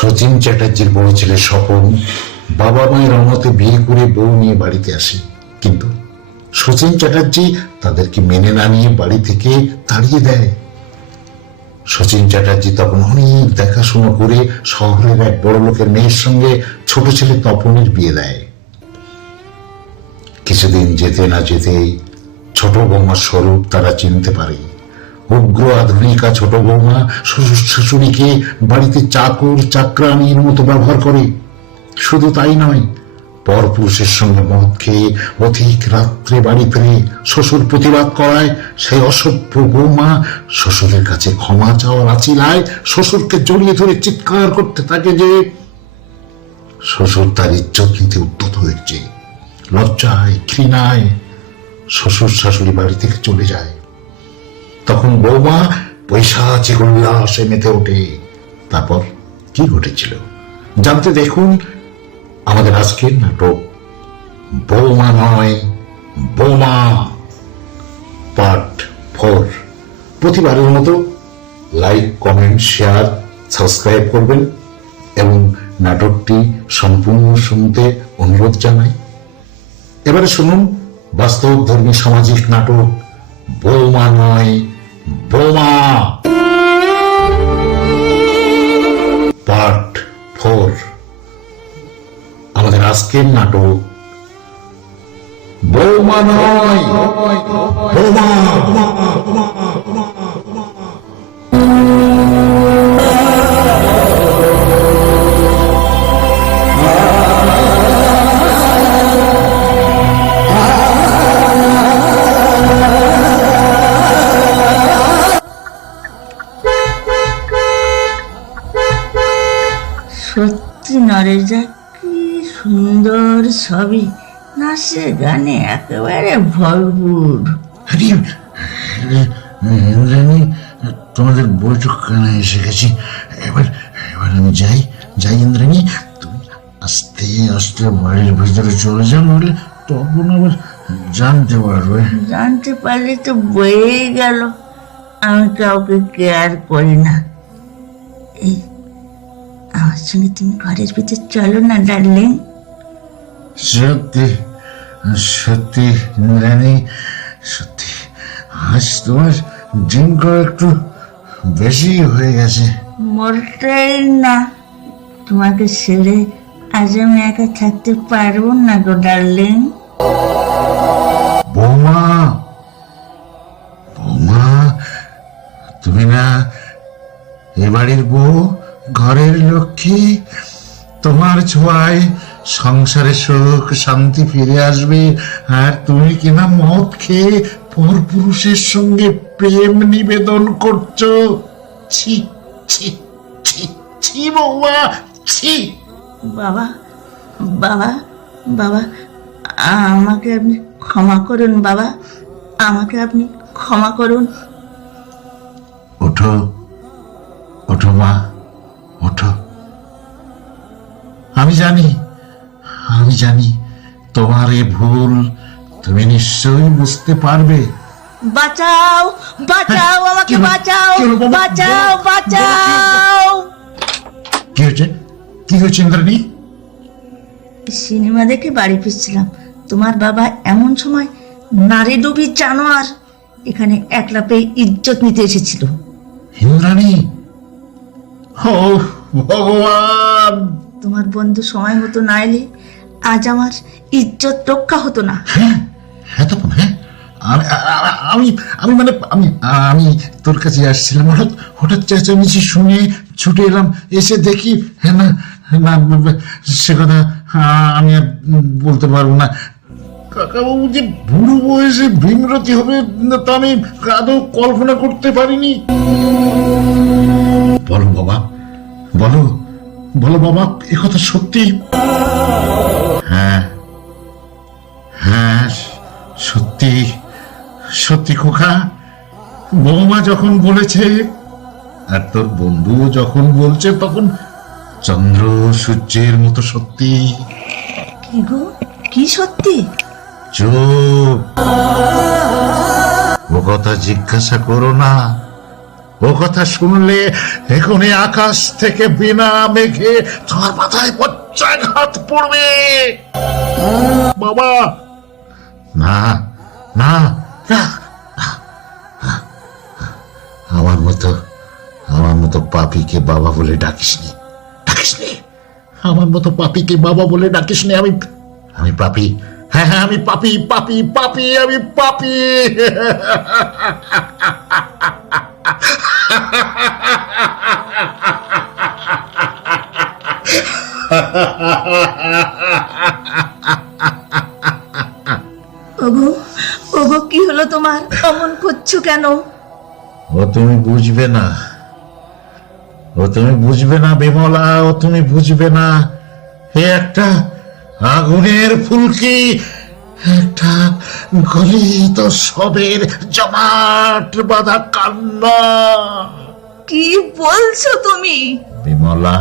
শচীন চ্যাটার্জির বড় ছেলে স্বপন বাবা মায়ের অমতে বিয়ে করে বউ নিয়ে বাড়িতে আসে, কিন্তু শচীন চ্যাটার্জি তাদেরকে মেনে না নিয়ে বাড়ি থেকে তাড়িয়ে দেয়। শচীন চ্যাটার্জি তখন অনেক দেখাশোনা করে শহরের এক বড় লোকের মেয়ের সঙ্গে ছোট ছেলে তপনের বিয়ে দেয়। কিছুদিন যেতে না যেতেই ছোট বৌমার স্বরূপ তারা চিনতে পারে। উগ্র আধুনিকা ছোট বৌমা শ্বশুর শাশুড়িকে বাড়িতে চাকর চাকরানির মতো ব্যবহার করে। শুধু তাই নয়, পরপুরুষের সঙ্গে মদ খেয়ে অধিক রাত্রে বাড়ি ফিরে শ্বশুর প্রতিবাদ করায় সেই অসভ্য বৌমা শ্বশুরের কাছে ক্ষমা চাওয়ার আচিলায় শ্বশুরকে জড়িয়ে ধরে চিৎকার করতে থাকে যে শ্বশুর তার ইজ্জত নিতে উদ্যত হয়েছে। লজ্জায় ঘৃণায় শ্বশুর শাশুড়ি বাড়ি থেকে চলে যায়। তখন বৌমা পৈশাচিক উল্লাসে মেতে ওঠে। তারপর কি ঘটেছিল জানতে দেখুন আমাদের আজকের নাটক বৌমা নয় বোমা পার্ট 4। প্রতিবারের মতো লাইক, কমেন্ট, শেয়ার, সাবস্ক্রাইব করবেন এবং নাটকটি সম্পূর্ণ শুনতে অনুরোধ জানাই। এবারে শুনুন বাস্তব ধর্মী সামাজিক নাটক বৌমা নয় বোমা পার্ট 4। আমাদের আজকের নাটক বৌমা নয় বোমা। সত্যি নরেশদা, কি সুন্দর ছবি, নাচে গানে একেবারে ভরপুর। তোমাদের বৈঠকখানে এসে গেছি। এবার এবার আমি যাই ইন্দ্রাণী, তুমি আস্তে আস্তে বাড়ির ভিতরে চলে যাও, নইলে তখন আবার জানতে পারবে। জানতে পারলে তো বয়েই গেল। আমি কাউকে কেয়ার করি না। এই আমার সঙ্গে তুমি ঘরের ভিতর চলো না ডার্লিং। সত্যি সত্যি ইন্দ্রাণী, সত্যি আজ তোমার ড্রিঙ্ক একটু বেশি হয়ে গেছে। মোটেই না, তোমাকে ছেড়ে আজ আমি একা থাকতে পারবো না গো ডার্লিং। বৌমা বৌমা, তুমি না এ বাড়ির বউ, ঘরের লক্ষ্মী। তোমার ছোঁয়ায় সংসারে সুখ শান্তি ফিরে আসবে, আর তুমি কিনা মদ খেয়ে পরপুরুষের সঙ্গে প্রেম নিবেদন করছো। ছি ছি ছি ছি বৌমা, ছি। বাবা বাবা বাবা, আমাকে আপনি ক্ষমা করুন বাবা, আমাকে আপনি ক্ষমা করুন। ওঠো ওঠো মা, ওঠো। আমি জানি তোমার এ ভুল তুমি নিশ্চয়ই বুঝতে পারবে। বাঁচাও বাঁচাও, আমাকে বাঁচাও বাঁচাও বাঁচাও। কি হয়েছে ইন্দ্রাণী? সিনেমা দেখে বাড়ি ফিরছিলাম, তোমার বাবা এমন সময় নারী ডুবি জানোয়ার এখানে একলা পেয়ে ইজ্জত নিতে এসেছিল। ইন্দ্রাণী, ও ভগবান! তোমার বন্ধু সময় মতো না এলে আজ আমার ইজ্জত রক্ষা হতো না। হ্যাঁ হ্যাঁ তপন, হ্যাঁ আমি তোর কাছে আসছিলাম, হঠাৎ চেঁচামেচি শুনে ছুটে এলাম। এসে দেখি হ্যাঁ না সে কথা আমি আর বলতে পারবো না। কাকাবাবু যে বুড়ো বয়সে ভীমরতি হবে তা আমি আদৌ কল্পনা করতে পারিনি। বলো বাবা, বলো বলো বাবা, এ কথা সত্যি? হ্যাঁ হ্যাঁ সত্যি সত্যি খোকা। বৌমা যখন বলেছে আর তোর বন্ধু যখন বলছে, তখন চন্দ্র সূর্যের মতো সত্যি। কি গো, কি সত্যি? চুপ, ও কথা জিজ্ঞাসা করো না। ও কথা শুনলে এখনই আকাশ থেকে বিনা মেঘে তোমার মাথায় বজ্রাঘাত পড়বে। বাবা, না না না, আমার মতো পাপীকে বাবা বলে ডাকিসনি, আমার মতো পাপীকে বাবা বলে ডাকিসনি। আমি পাপী, হ্যাঁ হ্যাঁ, আমি পাপী, আমি পাপী। ওগো ওগো, কি হলো তোমার? অমন করছো কেন? তুমি বুঝবে না, তুমি বুঝবে না বিমলা, তুমি বুঝবে না। এ একটা আগুনের ফুলকি, একটা গলিত সবের জমাট বাঁধা কান্না। কি বলছো তুমি? বিমলা,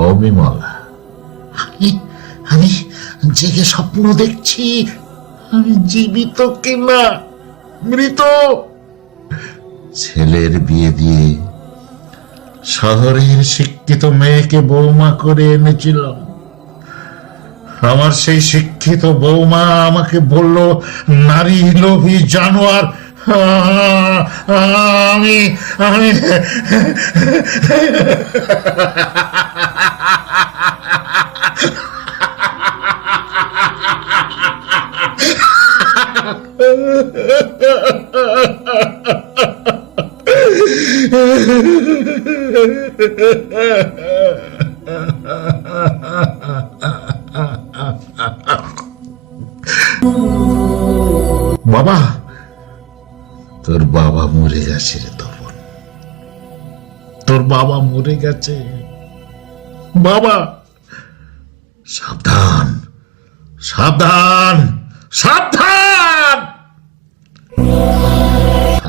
ও বিমলা, আমি জেগে স্বপ্ন দেখছি, আমি জীবিত কিনা মৃত। ছেলের বিয়ে দিয়ে শহরের শিক্ষিত মেয়েকে বৌমা করে এনেছিলাম। আমার সেই শিক্ষিত বৌমা আমাকে বলল, নারী লোভী জানোয়ার। আমি আমি বাবা, তোর বাবা মরে গেছে রে তপন, তোর বাবা মরে গেছে। বাবা, সাবধান সাবধান সাবধান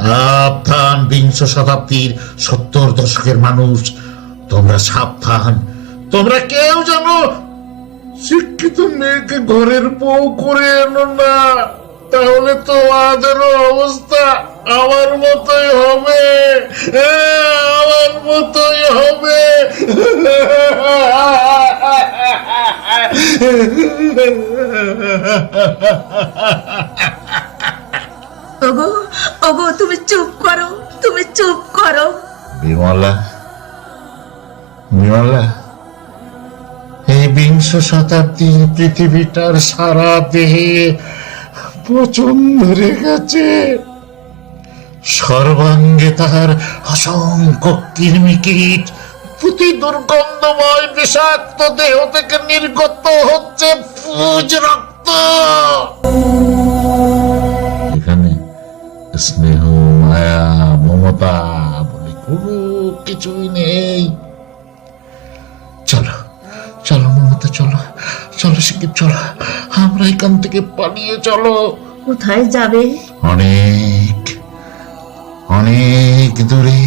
সাবধান, বিংশ শতাব্দীর 70 দশকের মানুষ, তোমরা সাবধান। তোমরা কেউ যেন শিক্ষিত মেয়েকে ঘরের বউ করে এনো না, তাহলে তোমাদেরও অবস্থা আমার মতোই হবে, আমার মতোই হবে। ওগো ওগো, তুমি চুপ করো, তুমি চুপ করো। বিমলা, বিমলা, এই বিংশ শতাব্দীর পৃথিবীটার সারা দেহে পচন ধরে গেছে, সর্বাঙ্গে তার অসংখ্য কৃমিকীট, প্রতি দুর্গন্ধময় বিষাক্ত দেহ থেকে নির্গত হচ্ছে পুজ রক্ত। এখানে স্নেহ, মায়া, মমতা বলে কোনো কিছুই নেই। চলো চলো মমতা, চলো চলো শিগগির চলো, আমরা এখান থেকে পালিয়ে চলো। কোথায় যাবে? অনেক অনেক দূরে,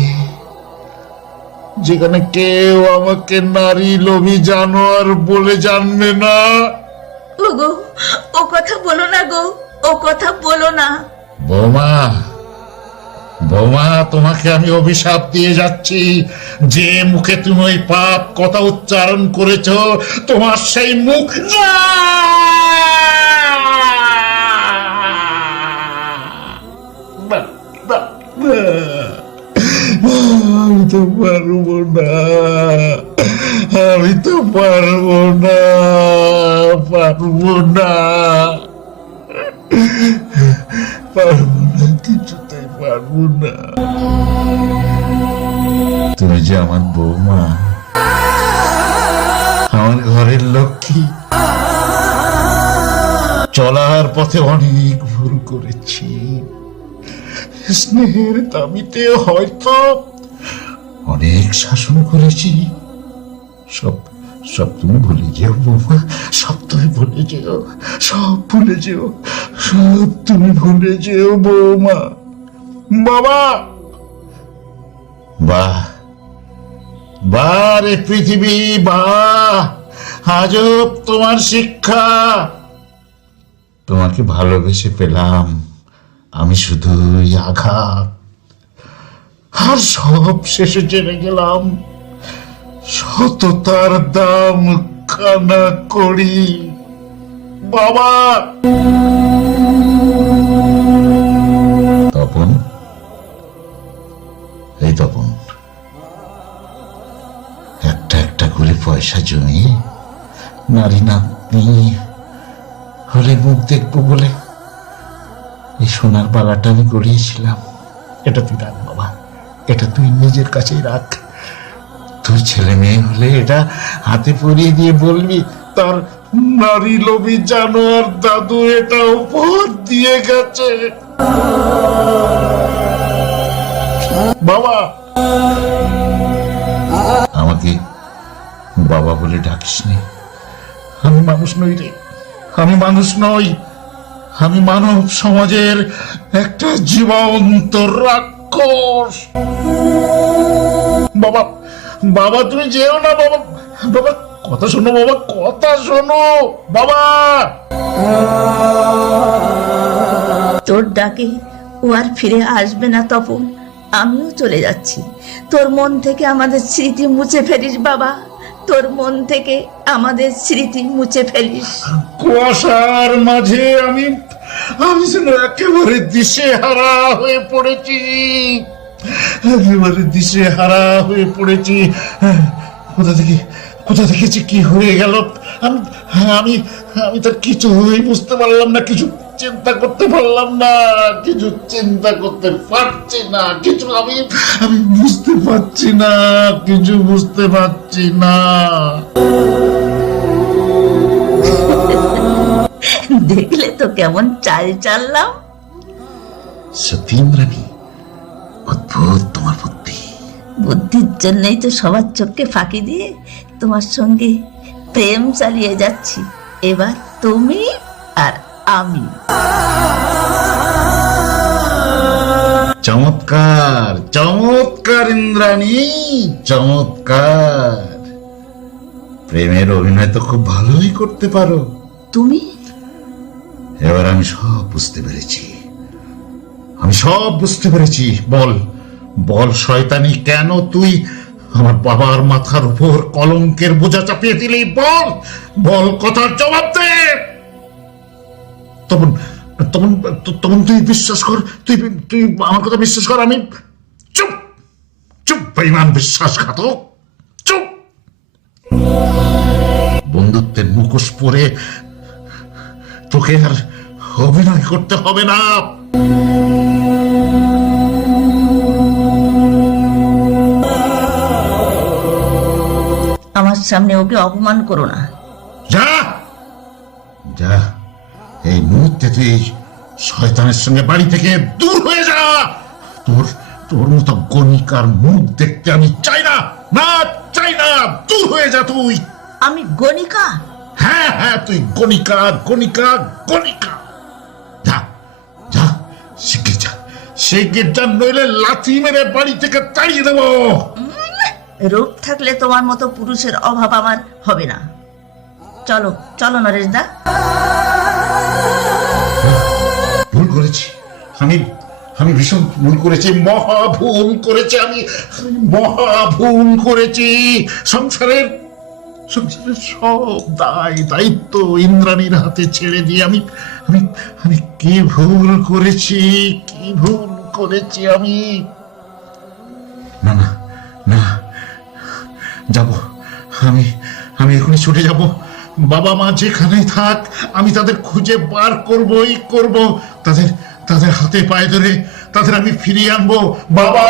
যেখানে কেউ আমাকে নারী লোভী জানোয়ার বলে জানবে না। ওগো, ও কথা বলো না গো, ও কথা বলো না। বৌমা, বৌমা, তোমাকে আমি অভিশাপ দিয়ে যাচ্ছি। যে মুখে তুমি ওই পাপ কথা উচ্চারণ করেছ, তোমার সেই মুখ আমি তো পারবো না, আমি তো পারবো না, পারবো না, পারবো না, কিছুতেই পারবো না। তুমি যে আমার বৌমা, আমার ঘরের লক্ষ্মী, চলার পথে অনেক ভুল করেছি, স্নেহের দাবিতে হয়তো অনেক শাসন করেছি। সব সব তুমি ভুলে যেও বৌমা, সব তুমি ভুলে যেও, সব ভুলে যেও, সব তুমি ভুলে যেও বৌমা। বাবা, বাহ বাহ রে পৃথিবী, বাহ, আজব তোমার শিক্ষা। তোমাকে ভালোবেসে পেলাম আমি শুধুই আঘাত, আর সব শেষে জেনে গেলাম সততার দাম কানা করি। বাবা তপন, এই তপন, একটা একটা করে পয়সা জমিয়ে নারী নাতনি হলে মুখ দেখবো বলে এই সোনার বালাটা আমি গড়িয়েছিলাম। এটা তুই রাখ বাবা, এটা তুই নিজের কাছেই রাখ। তোর ছেলে মেয়ে হলে এটা হাতে পরিয়ে দিয়ে বলবি তার নারী লোভী জানোয়ার দাদু এটা উপহার দিয়ে গেছে। বাবা, আমাকে বাবা বলে ডাকিস নি। আমি মানুষ নই রে, আমি মানুষ নই, আমি মানব সমাজের একটা জীবন্ত রাক্ষস। বাবা, বাবা তুমি যেও না বাবা, বাবা কথা শোনো বাবা, কথা শোনো বাবা। তোর ডাকে ও আর ফিরে আসবে না তপন, আমিও চলে যাচ্ছি। তোর মন থেকে আমাদের স্মৃতি মুছে ফেলিস বাবা, তোর মন থেকে আমাদের স্মৃতি মুছে ফেলিস। কুয়াশার মাঝে আমি আমি যেন একেবারে দিশেহারা হয়ে পড়েছি, একেবারে দিশেহারা হয়ে পড়েছি। কোথা থেকে যে কি হয়ে গেল আমি আমি আমি তার কিছুই বুঝতে পারলাম না, কিছু চিন্তা করতে পারলাম না, কিছু চিন্তা করতে পারছি না, কিছু আমি আমি বুঝতে পারছি না, কিছু বুঝতে পারছি না। দেখলে তো কেমন চাল চাললাম। সত্যি ইন্দ্রাণী, অদ্ভুত তোমার বুদ্ধি। বুদ্ধির জন্যই তো সবার চোখকে ফাঁকি দিয়ে তোমার সঙ্গে প্রেম চালিয়ে যাচ্ছি। এবার তুমি আর আমি। চমৎকার চমৎকার ইন্দ্রাণী, চমৎকার। প্রেমের অভিনয় তো খুব ভালোই করতে পারো তুমি। এবার আমি সব বুঝতে পেরেছি, আমি সব বুঝতে পেরেছি। বল বল শয়তানি, কেন তুই আমার বাবার মাথার উপর কলঙ্কের বোঝা চাপিয়ে দিলি? বল বল, কথার জবাব দে। তখন তখন তখন তুই বিশ্বাস কর, তুই তুই আমার কথা বিশ্বাস কর। আমি চুপ চুপ, বেঈমান বিশ্বাসঘাতক, চুপ। বন্ধুত্বের মুখোশ পরে তোকে আর অভিনয় করতে হবে না। আমার সামনে ওকে অপমান করো না। যা যা, এই মুহূর্তে তুই শয়তানের সঙ্গে বাড়ি থেকে দূর হয়ে যা। তোর তোর মতো গণিকার মুখ দেখতে আমি চাই না, না চাই না। দূর হয়ে যা তুই। আমি গণিকা? হ্যাঁ হ্যাঁ, তুই গণিকা গণিকা গণিকা। যা যা, শিগগির যা, শিগগির যা, নইলে লাথি মেরে বাড়ি থেকে তাড়িয়ে দেবো। রূপ থাকলে তোমার মতো পুরুষের অভাব আমার হবে না। চলো চলো নরেশ দা। ভুল করেছি আমি, আমি ভীষণ ভুল করেছি, মহা ভুল করেছি আমি, মহা ভুল করেছি। সংসারের সংসারের সব দায় দায়িত্ব ইন্দ্রাণীর হাতে ছেড়ে দিয়ে আমি আমি আমি কি ভুল করেছি, কি ভুল করেছি আমি। না না না, যাব আমি, আমি এখনই ছুটে যাব। বাবা মা যেখানেই থাক আমি তাদের খুঁজে বার করবই করব, তাদের তাদের হাতে পায়ে ধরে তাদের আমি ফিরিয়ে আনবো। বাবা।